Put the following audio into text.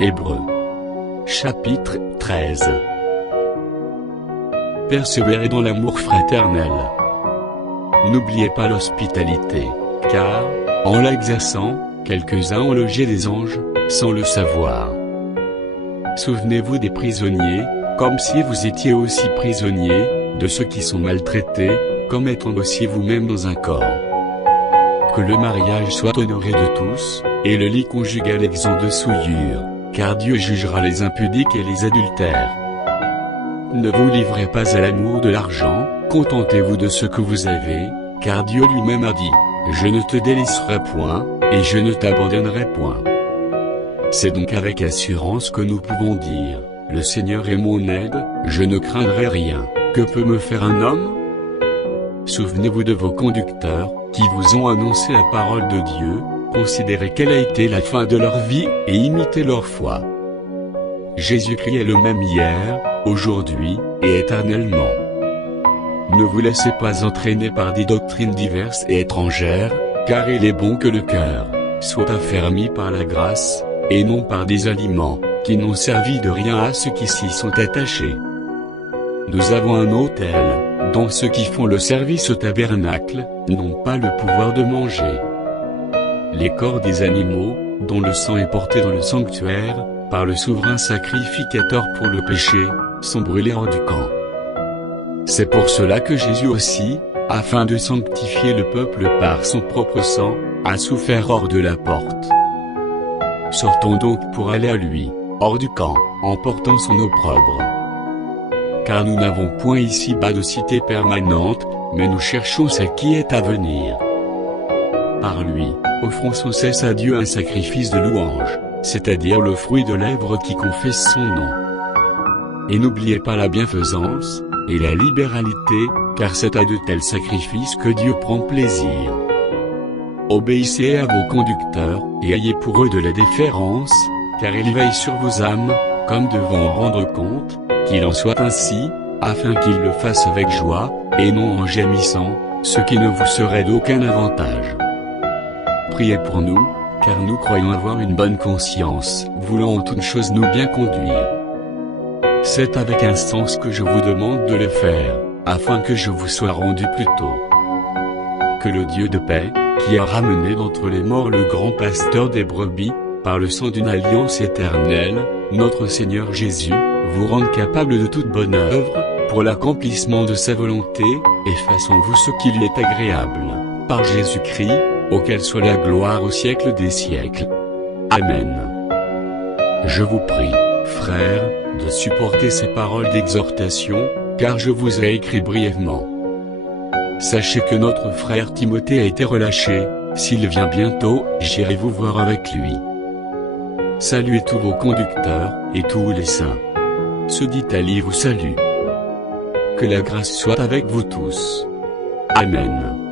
Hébreux. Chapitre 13. Persévérez dans l'amour fraternel. N'oubliez pas l'hospitalité, car, en l'exerçant, quelques-uns ont logé des anges, sans le savoir. Souvenez-vous des prisonniers, comme si vous étiez aussi prisonniers, de ceux qui sont maltraités, comme étant aussi vous-même dans un corps. Que le mariage soit honoré de tous, et le lit conjugal exempt de souillure, car Dieu jugera les impudiques et les adultères. Ne vous livrez pas à l'amour de l'argent, contentez-vous de ce que vous avez, car Dieu lui-même a dit, « Je ne te délaisserai point, et je ne t'abandonnerai point. » C'est donc avec assurance que nous pouvons dire, « Le Seigneur est mon aide, je ne craindrai rien. Que peut me faire un homme ?» Souvenez-vous de vos conducteurs, qui vous ont annoncé la parole de Dieu, considérez quelle a été la fin de leur vie, et imitez leur foi. Jésus-Christ est le même hier, aujourd'hui, et éternellement. Ne vous laissez pas entraîner par des doctrines diverses et étrangères, car il est bon que le cœur soit affermi par la grâce, et non par des aliments, qui n'ont servi de rien à ceux qui s'y sont attachés. Nous avons un autel, dont ceux qui font le service au tabernacle, n'ont pas le pouvoir de manger. Les corps des animaux, dont le sang est porté dans le sanctuaire, par le souverain sacrificateur pour le péché, sont brûlés hors du camp. C'est pour cela que Jésus aussi, afin de sanctifier le peuple par son propre sang, a souffert hors de la porte. Sortons donc pour aller à lui, hors du camp, en portant son opprobre. Car nous n'avons point ici-bas de cité permanente, mais nous cherchons ce qui est à venir. Par lui, offrons sans cesse à Dieu un sacrifice de louange, c'est-à-dire le fruit de lèvres qui confesse son nom. Et n'oubliez pas la bienfaisance, et la libéralité, car c'est à de tels sacrifices que Dieu prend plaisir. Obéissez à vos conducteurs, et ayez pour eux de la déférence, car ils veillent sur vos âmes, comme devant en rendre compte, qu'il en soit ainsi, afin qu'ils le fassent avec joie, et non en gémissant, ce qui ne vous serait d'aucun avantage. Priez pour nous, car nous croyons avoir une bonne conscience, voulant en toutes choses nous bien conduire. C'est avec instance que je vous demande de le faire, afin que je vous sois rendu plus tôt. Que le Dieu de paix, qui a ramené d'entre les morts le grand pasteur des brebis, par le sang d'une alliance éternelle, notre Seigneur Jésus, vous rende capable de toute bonne œuvre, pour l'accomplissement de sa volonté, et façons-vous ce qui lui est agréable, par Jésus-Christ, auquel soit la gloire au siècle des siècles. Amen. Je vous prie, frères, de supporter ces paroles d'exhortation, car je vous ai écrit brièvement. Sachez que notre frère Timothée a été relâché, s'il vient bientôt, j'irai vous voir avec lui. Saluez tous vos conducteurs, et tous les saints. Ce d'Italie vous salue. Que la grâce soit avec vous tous. Amen.